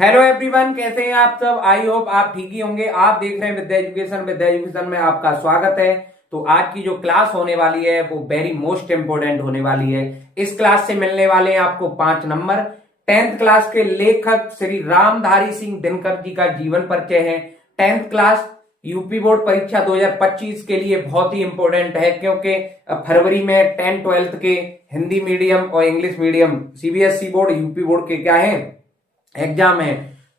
Hello everyone, कैसे हैं आप सब। आई होप आप ठीक ही होंगे। आप देख रहे हैं विद्या एजुकेशन। विद्या एजुकेशन में आपका स्वागत है। तो आज की जो क्लास होने वाली है वो वेरी मोस्ट इंपोर्टेंट होने वाली है। इस क्लास से मिलने वाले हैं आपको 5 नंबर। 10th क्लास के लेखक श्री रामधारी सिंह दिनकर जी का जीवन परिचय है। 10th क्लास यूपी बोर्ड परीक्षा 2025 के लिए बहुत ही इंपॉर्टेंट है, क्योंकि फरवरी में 10-12 के हिंदी मीडियम और English medium CBSE board UP board के क्या है एग्जाम है।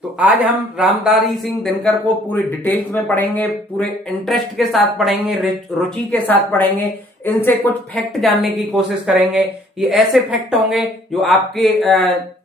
तो आज हम रामधारी सिंह दिनकर को पूरी डिटेल्स में पढ़ेंगे, पूरे इंटरेस्ट के साथ पढ़ेंगे, रुचि के साथ पढ़ेंगे। इनसे कुछ फैक्ट जानने की कोशिश करेंगे। ये ऐसे फैक्ट होंगे जो आपके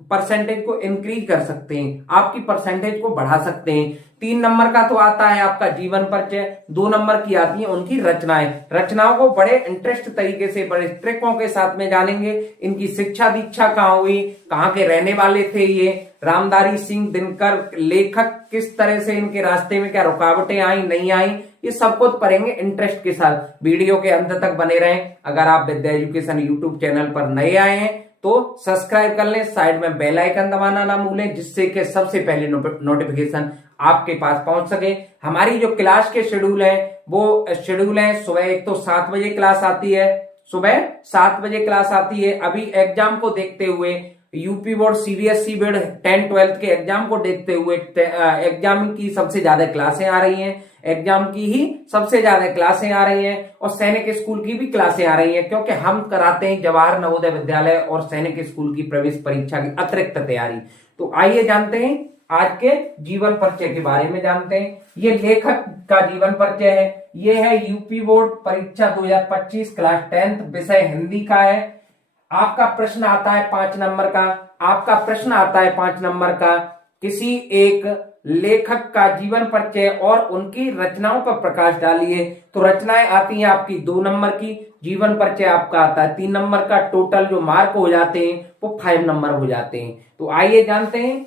परसेंटेज को इंक्रीज कर सकते हैं, आपकी परसेंटेज को बढ़ा सकते हैं। 3 नंबर का तो आता है आपका जीवन परिचय। 2 नंबर की आती है उनकी रचनाएं। रचनाओं को बड़े इंटरेस्ट तरीके से, बड़े ट्रिकों के साथ में जानेंगे। इनकी शिक्षा दीक्षा कहाँ हुई, कहाँ के रहने वाले थे ये रामधारी सिंह दिनकर लेखक, किस तरह से इनके रास्ते में क्या रुकावटें आई नहीं आई, ये सब कुछ पढ़ेंगे इंटरेस्ट के साथ। वीडियो के अंत तक बने रहें। अगर आप विद्या एजुकेशन यूट्यूब चैनल पर नए आए हैं तो सब्सक्राइब कर लें, साइड में बेल आइकन दबाना ना भूलें, जिससे कि सबसे पहले नोटिफिकेशन आपके पास पहुंच सके। हमारी जो क्लास के शेड्यूल है वो शेड्यूल है, सुबह एक तो 7 बजे क्लास आती है, सुबह 7 बजे क्लास आती है। अभी एग्जाम को देखते हुए, यूपी बोर्ड सीबीएसई बोर्ड 10-12 के एग्जाम को देखते हुए एग्जाम की सबसे ज्यादा क्लासें आ रही हैं, एग्जाम की ही सबसे ज्यादा क्लासें आ रही हैं, और सैनिक स्कूल की भी क्लासें आ रही हैं, क्योंकि हम कराते हैं जवाहर नवोदय विद्यालय और सैनिक स्कूल की प्रवेश परीक्षा की अतिरिक्त तैयारी। तो आइए जानते हैं आज के जीवन परिचय के बारे में। जानते हैं ये लेखक का जीवन परिचय है। ये है यूपी बोर्ड परीक्षा 2025 क्लास 10th, विषय हिंदी का है। आपका प्रश्न आता है 5 नंबर का। आपका प्रश्न आता है 5 नंबर का, किसी एक लेखक का जीवन परिचय और उनकी रचनाओं पर प्रकाश डालिए। तो रचनाएं आती हैं आपकी 2 नंबर की, जीवन परिचय आपका आता है 3 नंबर का। टोटल जो मार्क हो जाते हैं वो 5 नंबर हो जाते हैं। तो आइए जानते हैं।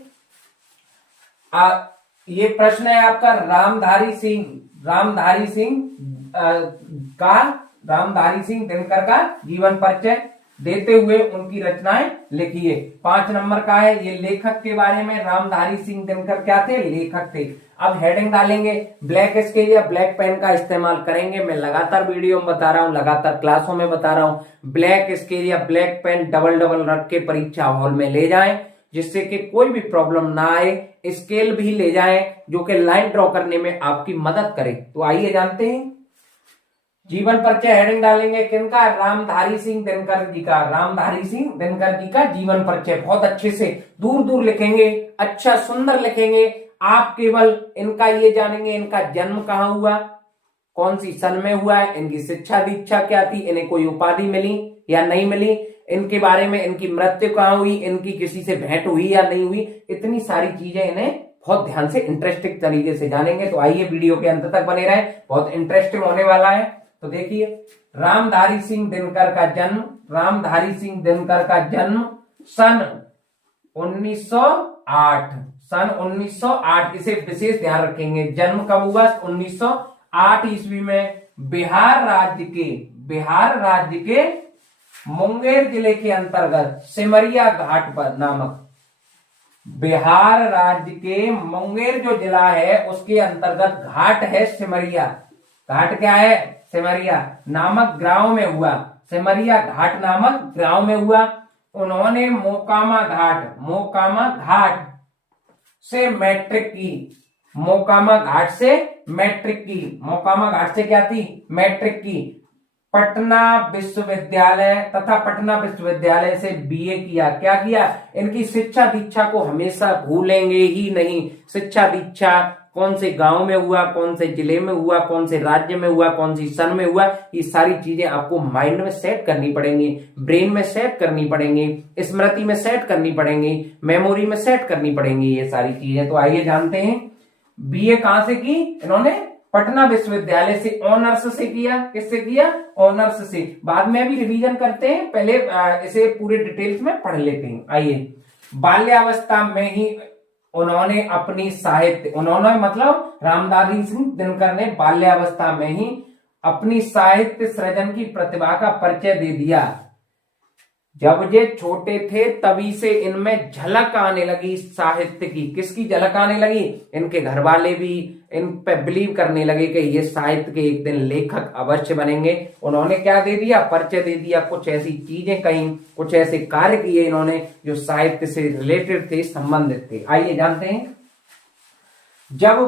ये प्रश्न है आपका रामधारी सिंह दिनकर का जीवन परिचय देते हुए उनकी रचनाएं लिखिए। 5 नंबर का है। ये लेखक के बारे में, रामधारी सिंह दिनकर क्या थे, लेखक थे। अब हेडिंग डालेंगे, ब्लैक स्केल या ब्लैक पेन का इस्तेमाल करेंगे। मैं लगातार वीडियो में बता रहा हूं, लगातार क्लासों में बता रहा हूं। ब्लैक स्केल या ब्लैक पेन डबल रख के परीक्षा हॉल में ले जाएं, जिससे कि कोई भी प्रॉब्लम ना आए। स्केल भी ले जाएं जो कि लाइन ड्रॉ करने में आपकी मदद करे। तो आइए जानते हैं। जीवन परिचय हेडिंग डालेंगे किनका, रामधारी सिंह दिनकर जी का। रामधारी सिंह दिनकर जी का जीवन परिचय बहुत अच्छे से दूर दूर लिखेंगे, अच्छा सुंदर लिखेंगे। आप केवल इनका ये जानेंगे, इनका जन्म कहाँ हुआ, कौन सी सन में हुआ है, इनकी शिक्षा दीक्षा क्या थी, इन्हें कोई उपाधि मिली या नहीं मिली, इनके बारे में, इनकी मृत्यु कहाँ हुई, इनकी किसी से भेंट हुई या नहीं हुई, इतनी सारी चीजें इन्हें बहुत ध्यान से इंटरेस्टिंग तरीके से जानेंगे। तो आइए वीडियो के अंत तक बने रहें, बहुत इंटरेस्टिंग होने वाला है। तो देखिए, रामधारी सिंह दिनकर का जन्म, रामधारी सिंह दिनकर का जन्म सन 1908, सन 1908, इसे विशेष ध्यान रखेंगे। जन्म कब हुआ, 1908 ईस्वी में बिहार राज्य के मुंगेर जिले के अंतर्गत सिमरिया घाट पर नामक, बिहार राज्य के मुंगेर जो जिला है उसके अंतर्गत घाट है सिमरिया। घाट क्या है, सिमरिया नामक गांव में हुआ। सिमरिया घाट नामक गांव में हुआ। उन्होंने मोकामा घाट से मैट्रिक की। मोकामा घाट से मैट्रिक की। मोकामा घाट से क्या थी, मैट्रिक की। पटना विश्वविद्यालय तथा पटना विश्वविद्यालय से बीए किया। क्या किया, इनकी शिक्षा दीक्षा को हमेशा भूलेंगे ही नहीं। शिक्षा दीक्षा कौन से गांव में हुआ, कौन से जिले में हुआ, कौन से राज्य में हुआ, कौन सी सन में हुआ, ये सारी चीजें आपको माइंड में सेट करनी पड़ेंगी, ब्रेन में सेट करनी पड़ेंगी, स्मृति में सेट करनी पड़ेंगी, मेमोरी में सेट करनी पड़ेंगी ये सारी चीजें। तो आइए जानते हैं। बीए कहां से की इन्होंने, पटना विश्वविद्यालय से। ऑनर्स से किया, किससे किया, ऑनर्स से। बाद में अभी रिवीजन करते हैं, पहले इसे पूरे डिटेल्स में पढ़ लेते हैं। आइए, बाल्यावस्था में ही उन्होंने अपनी साहित्य, उन्होंने मतलब रामधारी सिंह दिनकर ने बाल्यावस्था में ही अपनी साहित्य सृजन की प्रतिभा का परिचय दे दिया। जब ये छोटे थे तभी से इनमें झलक आने लगी साहित्य की। किसकी झलक आने लगी? इनके घर वाले भी इन पे बिलीव करने लगे कि ये साहित्य के एक दिन लेखक अवश्य बनेंगे। उन्होंने क्या दे दिया? परिचय दे दिया, कुछ ऐसी चीजें कहीं, कुछ ऐसे कार्य किए इन्होंने जो साहित्य से रिलेटेड थे, संबंधित थे। आइए जानते हैं। जब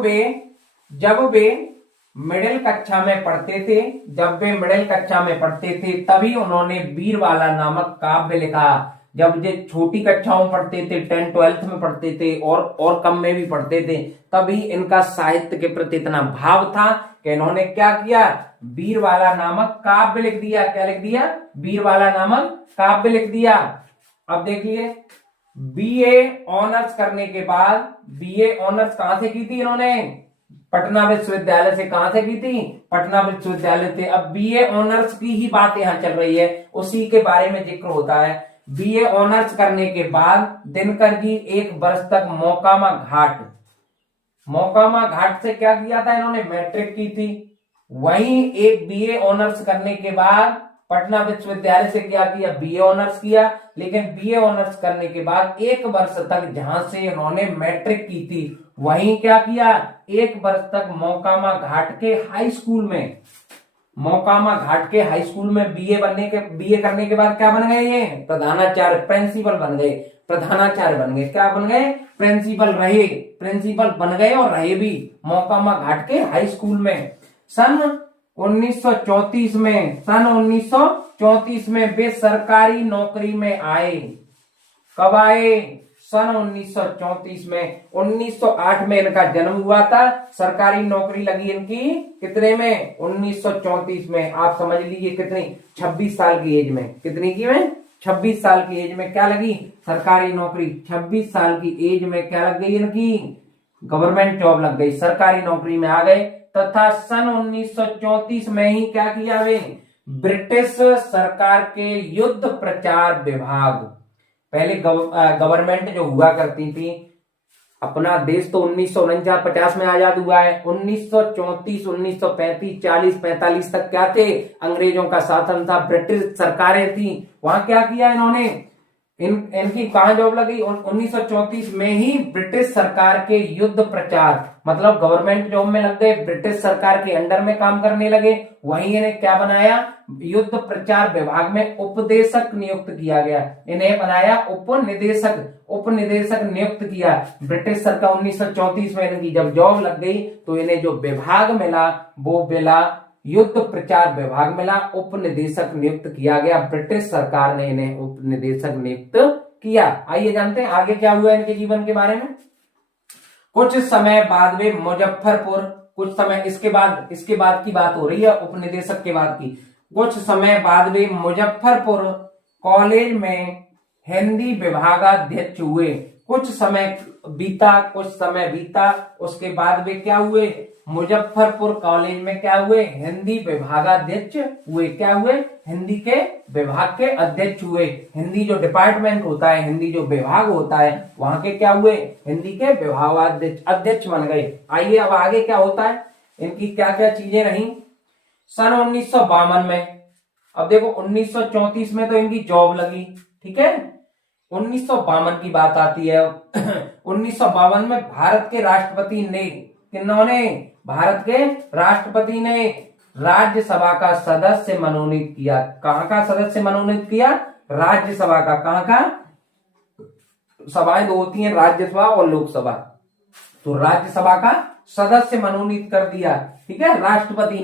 वे मिडिल कक्षा में पढ़ते थे, जब वे मिडिल कक्षा में पढ़ते थे तभी उन्होंने वीरवाला नामक काव्य लिखा। जब ये छोटी कक्षाओं में पढ़ते थे, 10 12th में पढ़ते थे और कम में भी पढ़ते थे, तभी इनका साहित्य के प्रति इतना भाव था कि इन्होंने क्या किया? वीरवाला नामक काव्य लिख दिया। क्या लिख दिया? वीरवाला नामक काव्य लिख दिया। अब देखिए, बीए ऑनर्स करने के बाद, बीए ऑनर्स कहां से की थी इन्होंने? पटना विश्वविद्यालय से। कहां से की थी? पटना विश्वविद्यालय से। अब बीए ऑनर्स की ही बात यहां चल रही है, उसी के बारे में जिक्र होता है। बीए ऑनर्स करने के बाद दिनकर जी 1 वर्ष तक मोकामा घाट से क्या किया था इन्होंने? मैट्रिक की थी। वहीं एक बीए ऑनर्स करने के बाद पटना विश्वविद्यालय से क्या किया? बीए ऑनर्स किया। लेकिन बीए ऑनर्स करने के बाद 1 वर्ष तक जहां से इन्होंने मैट्रिक की थी, वहीं क्या किया? 1 वर्ष तक मोकामा घाट के हाई स्कूल में, मोकामा घाट के हाई स्कूल में बीए करने के बाद क्या बन गए? ये प्रधानाचार्य, प्रिंसिपल बन गए। प्रधानाचार्य बन गए। क्या बन गए? प्रिंसिपल रहे, प्रिंसिपल बन गए और रहे भी मोकामा घाट के हाई स्कूल में। सन 1934 में वे सरकारी नौकरी में आए। कब आए? सन 1934 में। 1908 में इनका जन्म हुआ था। सरकारी नौकरी लगी इनकी कितने में? 1934 में। आप समझ लीजिए कितनी? 26 साल की एज में। कितनी की में? 26 साल की एज में क्या लगी? सरकारी नौकरी। 26 साल की एज में क्या लग गई इनकी? गवर्नमेंट जॉब लग गई, सरकारी नौकरी में आ गए। तथा सन 1934 में ही क्या किया वे? ब्रिटिश सरकार के युद्ध प्रचार विभाग, पहले गवर्नमेंट जो हुआ करती थी, अपना देश तो 1949-50 में आजाद हुआ है। 1934, 1935, 40, 45 तक क्या थे? अंग्रेजों का शासन था, ब्रिटिश सरकारें थी। वहां क्या किया इन्होंने? इनकी कहां जॉब लगी? 1934 में ही ब्रिटिश सरकार के युद्ध प्रचार, मतलब गवर्नमेंट जॉब में लग गए, ब्रिटिश सरकार के अंडर में काम करने लगे। वहीं इन्हें क्या बनाया? युद्ध प्रचार विभाग में उपदेशक नियुक्त किया गया। इन्हें बनाया उपनिदेशक नियुक्त किया। ब्रिटिश सरकार 1934 में इनकी जब जॉब लग गई तो इन्हें जो विभाग मिला वो मिला युद्ध प्रचार विभाग मिला, उपनिदेशक नियुक्त किया गया। ब्रिटिश सरकार ने इन्हें उपनिदेशक नियुक्त किया। आइए जानते हैं आगे क्या हुआ इनके जीवन के बारे में। कुछ समय बाद वे मुजफ्फरपुर, कुछ समय इसके बाद की बात हो रही है, उपनिदेशक के बाद की। कुछ समय बाद वे मुजफ्फरपुर कॉलेज में हिंदी विभागाध्यक्ष हुए। कुछ समय बीता, उसके बाद वे क्या हुए? मुजफ्फरपुर कॉलेज में क्या हुए? हिंदी विभागाध्यक्ष हुए। क्या हुए? हिंदी के विभाग के अध्यक्ष हुए। हिंदी जो डिपार्टमेंट होता है, हिंदी जो विभाग होता है, वहां के क्या हुए? हिंदी के विभागाध्यक्ष, अध्यक्ष बन गए। आइए अब आगे क्या होता है, इनकी क्या क्या चीजें रही। सन 1952 में, अब देखो 1934 में तो इनकी जॉब लगी, ठीक है। 1952 की बात आती है। 1952 में भारत के राष्ट्रपति ने, किन्होंने? भारत के राष्ट्रपति ने राज्यसभा का सदस्य मनोनीत किया। कहां का सदस्य मनोनीत किया? राज्यसभा का। कहां का? सभाएं दो होती हैं, राज्यसभा और लोकसभा। तो राज्यसभा का सदस्य मनोनीत कर दिया, ठीक है। राष्ट्रपति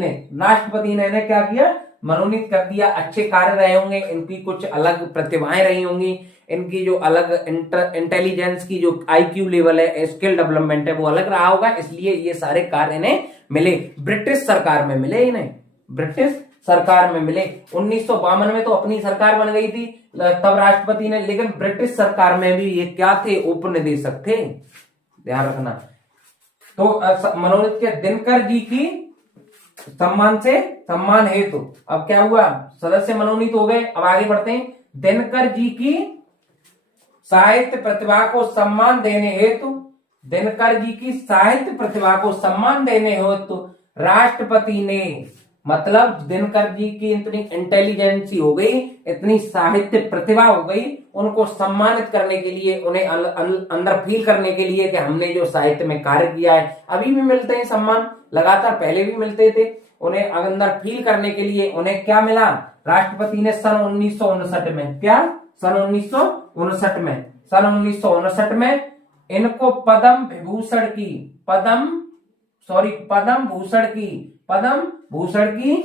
ने इन्हें क्या किया? मनोनीत कर दिया। अच्छे कार्य रहे होंगे, इनकी कुछ अलग प्रतिभाएं रही होंगी, इनकी जो अलग इंटेलिजेंस की जो IQ लेवल है, स्किल डेवलपमेंट है, वो अलग रहा होगा, इसलिए ये सारे कार्य इन्हें मिले। ब्रिटिश सरकार में मिले, इन्हें ब्रिटिश सरकार में मिले। 1952 में तो अपनी सरकार बन गई थी तब राष्ट्रपति ने, लेकिन ब्रिटिश सरकार में भी ये क्या थे? उपनिदेशक थे, ध्यान रखना। तो मनोनीत के दिनकर जी की सम्मान हेतु अब क्या हुआ? सदस्य मनोनीत हो गए। अब आगे बढ़ते हैं। दिनकर जी की साहित्य प्रतिभा को सम्मान देने हेतु, दिनकर जी की साहित्य प्रतिभा को सम्मान देने हेतु राष्ट्रपति ने मतलब दिनकर जी की इतनी इंटेलिजेंसी हो गई, इतनी साहित्य प्रतिभा हो गई, उनको सम्मानित करने के लिए, उन्हें अंदर फील करने के लिए कि हमने जो साहित्य में कार्य किया है। अभी भी मिलते हैं सम्मान, लगातार पहले भी मिलते थे। उन्हें अंदर फील करने के लिए उन्हें क्या मिला? राष्ट्रपति ने सन 1959 में, क्या सन 1959 में, सन 1959 में इनको पद्म भूषण की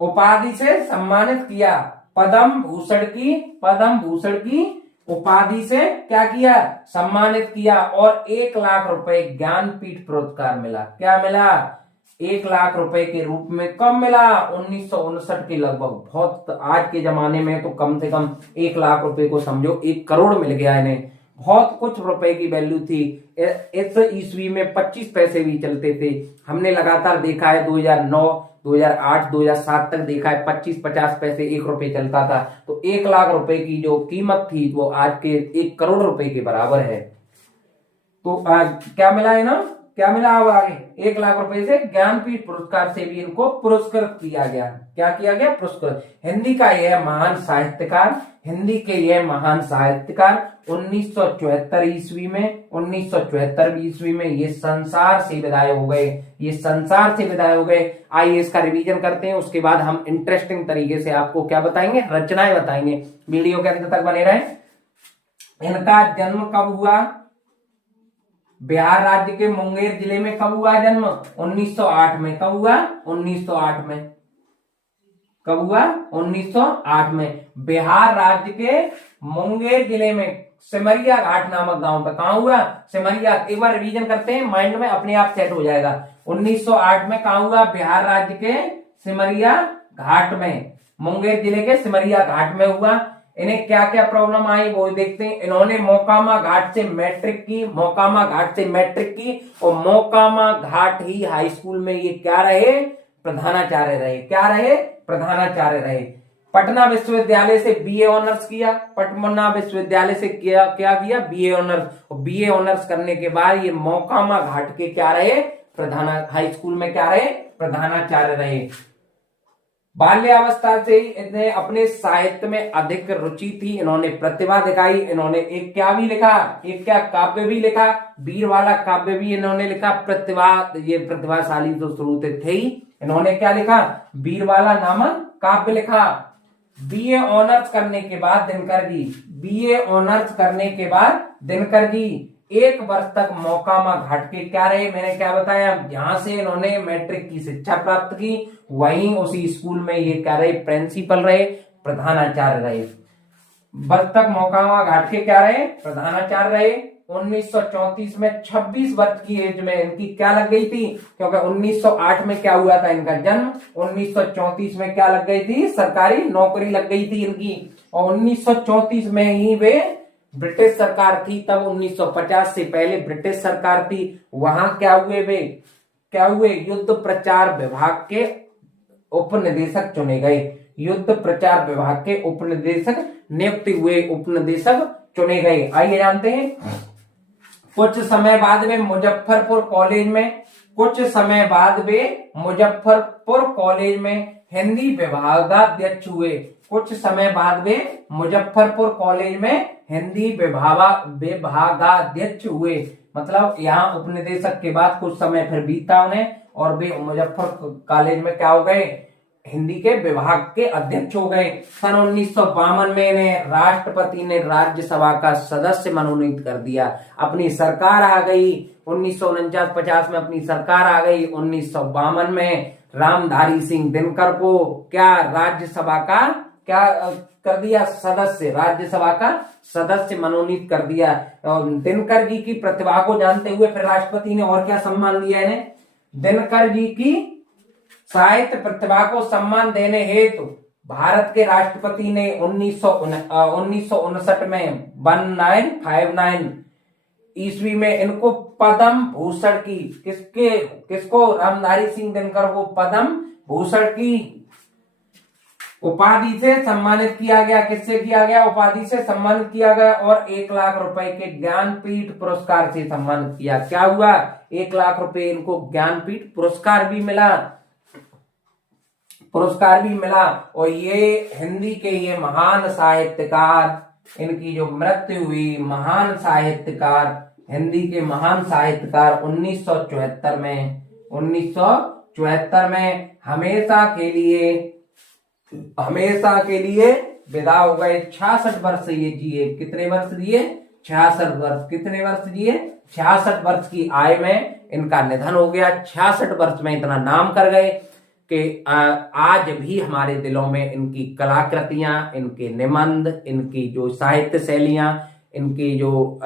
उपाधि से सम्मानित किया। पद्म भूषण की उपाधि से क्या किया? सम्मानित किया। और 1 लाख रुपए ज्ञानपीठ पुरस्कार मिला। क्या मिला? 1 लाख रुपए के रूप में। कब मिला? 1959 के लगभग। बहुत आज के जमाने में तो कम से कम 1 लाख रुपए को समझो 1 करोड़ मिल गया इन्हें। बहुत कुछ रुपए की वैल्यू थी। इस ईस्वी में 25 पैसे भी चलते थे। हमने लगातार देखा है 2009, 2008, 2007 तक देखा है 25-50 पैसे 1 रुपए चलता था। तो 1 लाख रुपए की जो कीमत थी वो आज के 1 करोड़ रुपए के बराबर है। तो क्या मिला है ना? क्या मिला अब आगे? 1 लाख रुपए से ज्ञानपीठ पुरस्कार से भी इनको पुरस्कृत किया गया। क्या किया गया? पुरस्कृत। हिंदी के यह महान साहित्यकार 1974 ईस्वी में ये संसार से विदाई हो गए। आइए इसका रिवीजन करते हैं, उसके बाद हम इंटरेस्टिंग तरीके से आपको क्या बताएंगे? रचनाएं बताएंगे। वीडियो के अंत तक बने रहें। इनका जन्म कब हुआ? बिहार राज्य के मुंगेर जिले में कब हुआ जन्म? 1908 में। कब हुआ? 1908 में। कब हुआ? 1908 में। बिहार राज्य के मुंगेर जिले में सिमरिया घाट नामक गांव पे। कहां हुआ? सिमरिया। एक बार रिवीजन करते हैं, माइंड में अपने आप सेट हो जाएगा। 1908 में कहां हुआ? बिहार राज्य के सिमरिया घाट में, मुंगेर जिले के सिमरिया घाट में हुआ। इन्हें क्या क्या प्रॉब्लम आई वो देखते हैं। इन्होंने मोकामा घाट से मैट्रिक की और मोकामा घाट ही हाई स्कूल में ये क्या रहे? प्रधानाचार्य रहे। क्या रहे? प्रधानाचार्य रहे। पटना विश्वविद्यालय से बीए ऑनर्स किया। BA honours. और बीए ऑनर्स करने के बाद ये मोकामा घाट के क्या रहे? हाई स्कूल में क्या रहे? प्रधानाचार्य रहे। बाल्यावस्था से ही इन्हें अपने साहित्य में अधिक रुचि थी। इन्होंने प्रतिभा दिखाई। इन्होंने एक क्या काव्य भी लिखा, वीर वाला काव्य भी इन्होंने लिखा। ये प्रतिभाशाली तो शुरू से थे ही। इन्होंने क्या लिखा? वीर वाला नामक काव्य लिखा। बीए ऑनर्स करने के बाद दिनकर जी 1 वर्ष तक मोकामा घाट के क्या रहे? मैंने क्या बताया? यहां से इन्होंने मैट्रिक की शिक्षा प्राप्त की। वहीं उसी स्कूल में ये क्या रहे? प्रिंसिपल रहे, प्रधानाचार्य रहे। वर्ष तक मोकामा घाट के क्या रहे? प्रधानाचार्य रहे। 1934 में 26 वर्ष की एज में इनकी क्या लग गई थी? क्योंकि 1908 में क्या हुआ था इनका जन्म, 1934 में क्या लग गई थी? सरकारी नौकरी लग गई थी इनकी। और 1934 में ही वे ब्रिटिश सरकार थी, तब 1950 से पहले ब्रिटिश सरकार थी। वहां क्या हुए? युद्ध प्रचार विभाग के उपनिदेशक चुने गए। युद्ध प्रचार विभाग के उपनिदेशक नियुक्त हुए, उपनिदेशक चुने गए। आइए जानते हैं। कुछ समय बाद वे मुजफ्फरपुर कॉलेज में हिंदी विभागाध्यक्ष हुए। मतलब यहाँ उपनिदेशक के बाद कुछ समय फिर बीता उन्हें और वे मुजफ्फर कॉलेज में क्या हो गए? हिंदी के विभाग के अध्यक्ष हो गए। सन 1952 में इन्हें राष्ट्रपति ने राज्यसभा का सदस्य मनोनीत कर दिया। अपनी सरकार आ गई। 1949-50 में अपनी सरकार आ गई। 1952 में रामधारी सिंह दिनकर को क्या राज्यसभा का क्या कर दिया? राज्यसभा का सदस्य मनोनीत कर दिया। और दिनकर जी की प्रतिभा को जानते हुए फिर राष्ट्रपति ने और क्या सम्मान दिया इन्हें? दिनकर जी की साहित्य प्रतिभा को सम्मान देने हेतु भारत के राष्ट्रपति ने 1959 में 1959 ईस्वी में इनको पद्म भूषण की किसको? रामधारी सिंह दिनकर को पद्म भूषण की उपाधि से सम्मानित किया गया। किससे किया गया? उपाधि से सम्मानित किया गया। और 1 लाख रुपए के ज्ञानपीठ पुरस्कार से सम्मानित किया। क्या हुआ? 1 लाख रुपए इनको ज्ञानपीठ पुरस्कार भी मिला। पुरस्कार भी मिला। और ये हिंदी के ये महान साहित्यकार, इनकी जो मृत्यु हुई, महान साहित्यकार, हिंदी के महान साहित्यकार 1974 में हमेशा के लिए विदा हो गए। 66 वर्ष ये जिए। कितने वर्ष जिए? 66 वर्ष। कितने वर्ष जिए? 66 वर्ष की आयु में इनका निधन हो गया। 66 वर्ष में इतना नाम कर गए कि आज भी हमारे दिलों में इनकी कलाकृतियां, इनके निबंध, इनकी जो साहित्य शैलियां, इनकी जो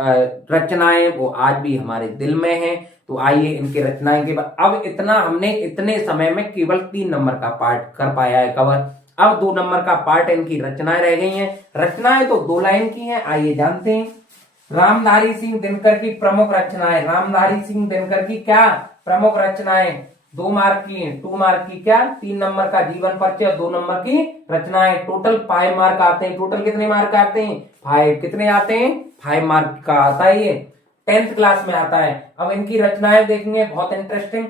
रचनाएं, वो आज भी हमारे दिल में हैं। तो आइए इनकी रचनाएं के बाद, अब हमने इतने समय में केवल 3 नंबर का पार्ट कर पाया है कवर। अब 2 नंबर का पार्ट इनकी रचनाएं रह गई हैं। रचनाएं तो 2 लाइन की हैं, आइए जानते हैं। रामधारी सिंह दिनकर की प्रमुख रचनाएं। रामधारी सिंह दिनकर की क्या प्रमुख रचनाएं? 2 मार्क की हैं। 2 मार्क की क्या? 3 नंबर का जीवन परिचय और 2 नंबर की रचनाएं। टोटल 5 मार्क आते हैं। टोटल कितने मार्क आते हैं? 5। कितने आते हैं? 5 मार्क का आता है ये। 10th क्लास में आता है। अब इनकी रचनाएं देखेंगे, बहुत इंटरेस्टिंग।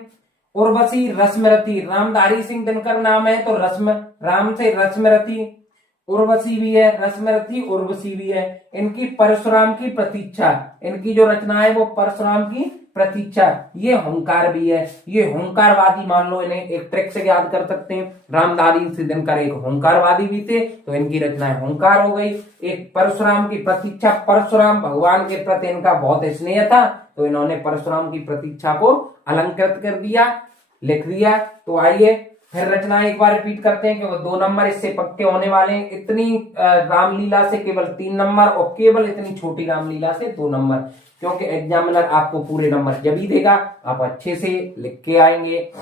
उर्वशी रश्मिरथी। रामधारी सिंह दिनकर नाम है तो राम से रश्मिरथी, उर्वशी भी है, रश्मिरथी उर्वशी भी है। इनकी परशुराम की प्रतीक्षा, इनकी जो रचना है वो परशुराम की प्रतीक्षा। ये हुंकार भी है, ये हुंकारवादी मान लो, इन्हें एक ट्रिक से याद कर सकते हैं। रामधारी सिंह दिनकर एक हुंकारवादी भी थे तो इनकी रचनाएं हुंकार हो गई। एक परशुराम की प्रतीक्षा, परशुराम भगवान के प्रति इनका बहुत स्नेह था तो इन्होंने परशुराम की प्रतीक्षा को अलंकृत कर दिया, लिख दिया। तो आइए फिर रचना एक बार रिपीट करते हैं क्योंकि 2 नंबर इससे पक्के होने वाले हैं। इतनी रामलीला से केवल 3 नंबर और केवल इतनी छोटी रामलीला से 2 नंबर, क्योंकि एग्जामिनर आपको पूरे नंबर जब ही देगा आप अच्छे से लिख के आएंगे।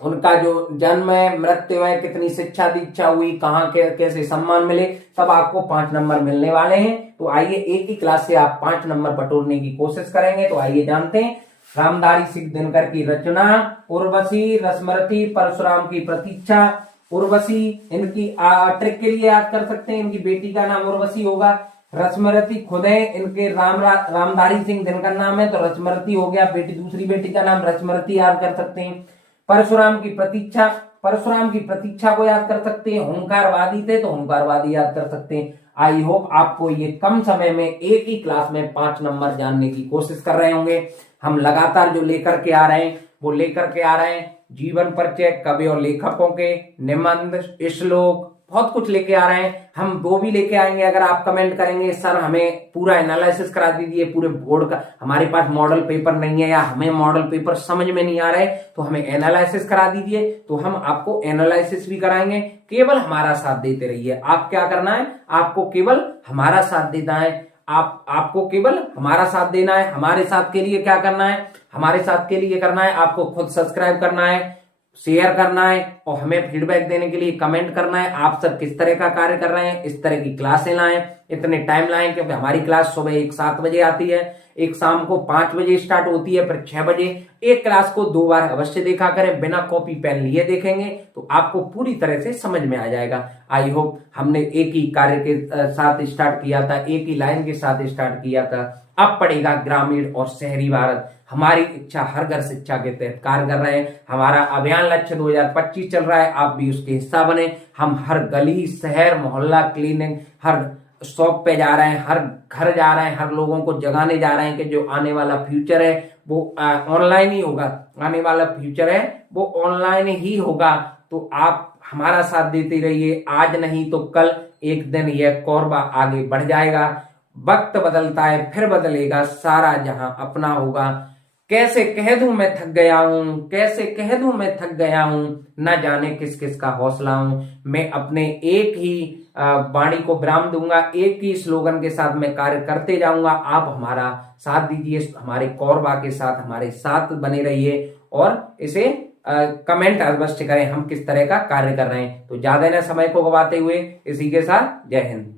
उनका जो जन्म है, मृत्यु है, कितनी शिक्षा दीक्षा हुई, कहाँ के कैसे सम्मान मिले, सब आपको 5 नंबर मिलने वाले हैं। तो आइए एक ही क्लास से आप 5 नंबर बटोरने की कोशिश करेंगे। तो आइए जानते हैं रामधारी सिंह दिनकर की रचना। उर्वशी रश्मिरथी, परशुराम की प्रतीक्षा। उर्वशी इनकी ट्रिक के लिए याद कर सकते हैं, इनकी बेटी का नाम उर्वशी होगा। रश्मिरथी खुद है, इनके रामधारी सिंह दिनकर नाम है तो रश्मिरथी हो गया। बेटी, दूसरी बेटी का नाम रश्मिरथी याद कर सकते हैं। परशुराम की प्रतीक्षा, परशुराम की प्रतीक्षा को याद कर सकते हैं। हुंकारवादी थे तो हुंकारवादी याद कर सकते हैं। आई होप आपको ये कम समय में एक ही क्लास में 5 नंबर जानने की कोशिश कर रहे होंगे। हम लगातार जो लेकर के आ रहे हैं वो लेकर के आ रहे हैं जीवन परिचय, कवि और लेखकों के निबंध, श्लोक, बहुत कुछ लेके आ रहे हैं। हम वो भी लेके आएंगे अगर आप कमेंट करेंगे सर हमें पूरा एनालिसिस करा दीजिए पूरे बोर्ड का, हमारे पास मॉडल पेपर नहीं है या हमें मॉडल पेपर समझ में नहीं आ रहा है तो हमें एनालिसिस करा दीजिए, तो हम आपको एनालिसिस भी कराएंगे। केवल हमारा साथ देते रहिए। आप क्या करना है, आपको केवल हमारा साथ देना है। आपको केवल हमारा साथ देना है। हमारे साथ के लिए क्या करना है, हमारे साथ के लिए करना है आपको खुद सब्सक्राइब करना है, शेयर करना है और हमें फीडबैक देने के लिए कमेंट करना है। आप सब किस तरह का कार्य कर रहे हैं, इस तरह की क्लासें लाएं, इतने टाइम लाएं, क्योंकि हमारी क्लास सुबह 7 बजे आती है, एक शाम को 5 बजे स्टार्ट होती है, फिर 6 बजे। एक क्लास को 2 बार अवश्य देखा करें, बिना कॉपी पेन लिए देखेंगे तो आपको पूरी तरह से समझ में आ जाएगा। आई होप हमने एक ही कार्य के साथ स्टार्ट किया था, एक ही लाइन के साथ स्टार्ट किया था। अब पड़ेगा ग्रामीण और शहरी भारत। हमारी इच्छा हर घर शिक्षा के तहत कार्य कर रहे हैं। हमारा अभियान लक्ष्य 2025 चल रहा है, आप भी उसके हिस्सा बने। हम हर गली, शहर, मोहल्ला, क्लिनिक, हर शॉप पे जा रहे हैं, हर घर जा रहे हैं, हर लोगों को जगाने जा रहे हैं कि जो आने वाला फ्यूचर है वो ऑनलाइन ही होगा। आने वाला फ्यूचर है वो ऑनलाइन ही होगा। तो आप हमारा साथ देते रहिए। आज नहीं तो कल एक दिन यह कोरबा आगे बढ़ जाएगा। वक्त बदलता है फिर बदलेगा, सारा जहां अपना होगा। कैसे कह दूं मैं थक गया हूं, कैसे कह दूं मैं थक गया हूं, न जाने किस किस का हौसला हूं। मैं अपने एक ही वाणी को विराम दूंगा, एक ही स्लोगन के साथ मैं कार्य करते जाऊंगा। आप हमारा साथ दीजिए, हमारे कोरबा के साथ हमारे साथ बने रहिए और इसे कमेंट अवश्य करें हम किस तरह का कार्य कर रहे हैं। तो ज्यादा न समय को गवाते हुए इसी के साथ जय हिंद।